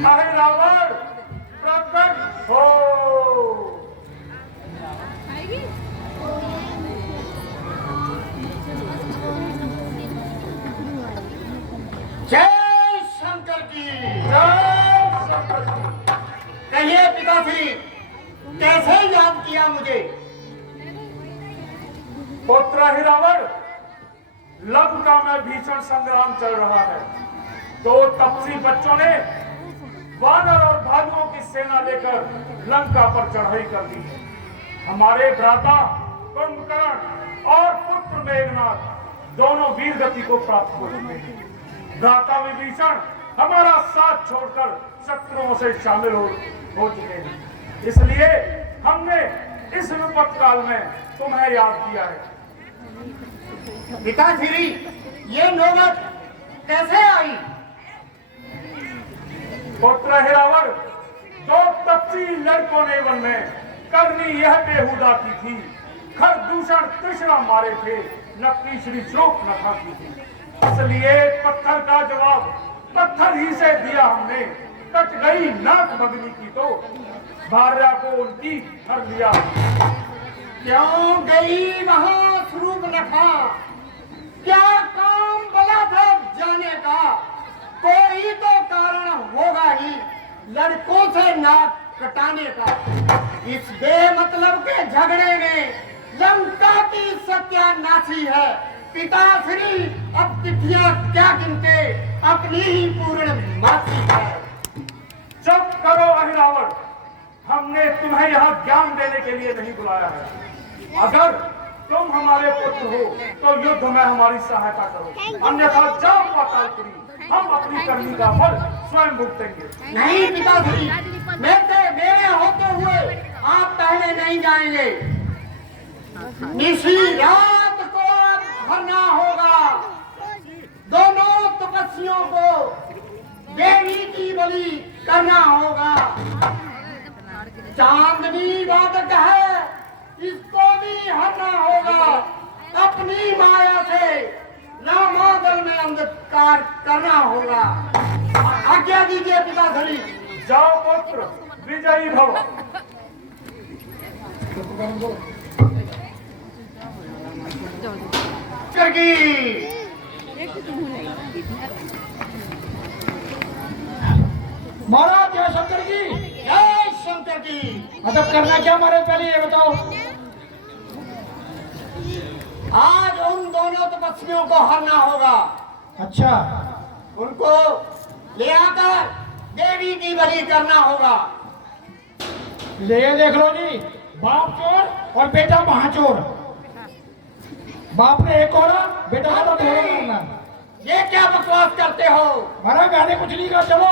अरे रावण प्रकट हो। जय शंकर की जय शंकर की। कहिए पिताश्री, कैसे याद किया मुझे? पुत्र ही रावण, लंका में भीषण संग्राम चल रहा है। दो तपसी बच्चों ने वानर और भालुओं की सेना लेकर लंका पर चढ़ाई कर दी है। हमारे भ्राता कुंभकर्ण और पुत्र मेघनाथ दोनों वीर गति को प्राप्त हो चुके हैं। भ्राता विभीषण हमारा साथ छोड़कर शत्रुओं से शामिल हो चुके हैं। इसलिए हमने इस विपत्त काल में तुम्हें याद किया है। पिताश्री, ये नौबत कैसे आई? पुत्र हे रावण, दो तपसी लड़कों ने वन में करनी यह बेहुदा की थी। खरदूषण तृष्णा मारे थे, नकली श्री श्रोक नखा की थी। इसलिए पत्थर का जवाब पत्थर ही से दिया हमने। कट गई नाक मगनी की तो भार्या को उनकी हर लिया। क्यों गई वहां स्वरूप नखा? क्या काम बला था जाने का? कोई तो कारण होगा ही लड़कों से नाक कटाने का। इस बेमतलब के झगड़े में लंका की सत्यानाशी है। पिताश्री, अब तिथियां क्या गिनते, अपनी ही पूर्ण मासी है। चुप करो अहिरावण, हमने तुम्हें यहाँ ज्ञान देने के लिए नहीं बुलाया है। अगर तुम हमारे पुत्र हो तो युद्ध में हमारी सहायता करो, अन्यथा जाओ पातालपुरी। हम अपनी करनी का फल स्वयं भुगतेंगे। नहीं पिताश्री, मेरे होते हुए आप पहले नहीं जाएंगे। निशी रात को अब भरना होगा। दोनों तपस्वियों को देवी की बलि करना होगा। चांदनी वादक है, इसको भी हरना होगा। अपनी माया से रामादल में अंधकार करना होगा। आज्ञा दीजिए पिताश्री। जाओ पुत्र, विजयी भव। महाराज जय शंकर की। जय शंकर की। मतलब करना क्या महाराज, पहले ये बताओ। आज उन दोनों तपस्वियों को हरना होगा। अच्छा, उनको ले आकर देवी की बलि करना होगा। ले देख लो जी, बाप चोर और बेटा महाचोर। बाप ने एक और बेटा को तो मारना। ये क्या बकवास करते हो? महाराज मैंने कुछ नहीं कहा। चलो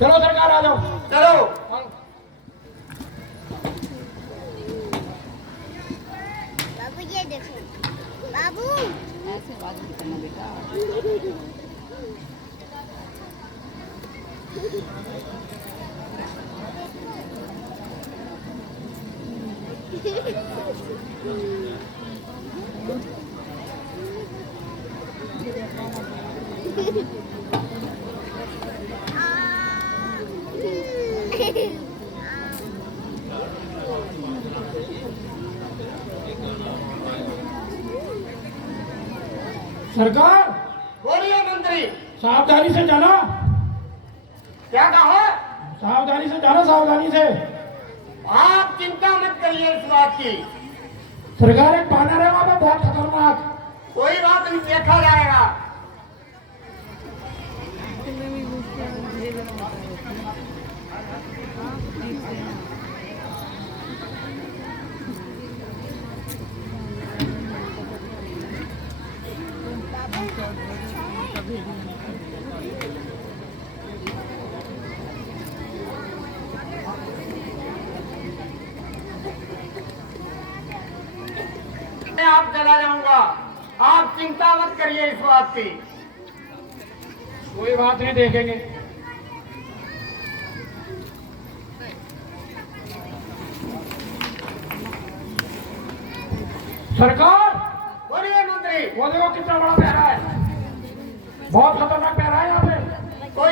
चलो सरकार, आ जाओ। चलो। बाबू ये देखो, बाबू ऐसे बात नहीं करना बेटा। सरकार, बोलिए मंत्री। सावधानी से जाना। क्या कहा? सावधानी से जाना, सावधानी से। आप चिंता मत करिए इस बात की। सरकार, एक बानर है वहां पर बहुत खतरनाक। कोई बात नहीं, देखा जाएगा। मैं आप चला जाऊंगा, आप चिंता मत करिए इस बात की। कोई बात नहीं, देखेंगे। सरकार, बोलिए मंत्री। वो देखो कितना बड़ा पैरा है, बहुत खतरनाक पैरा है यहाँ पे। कोई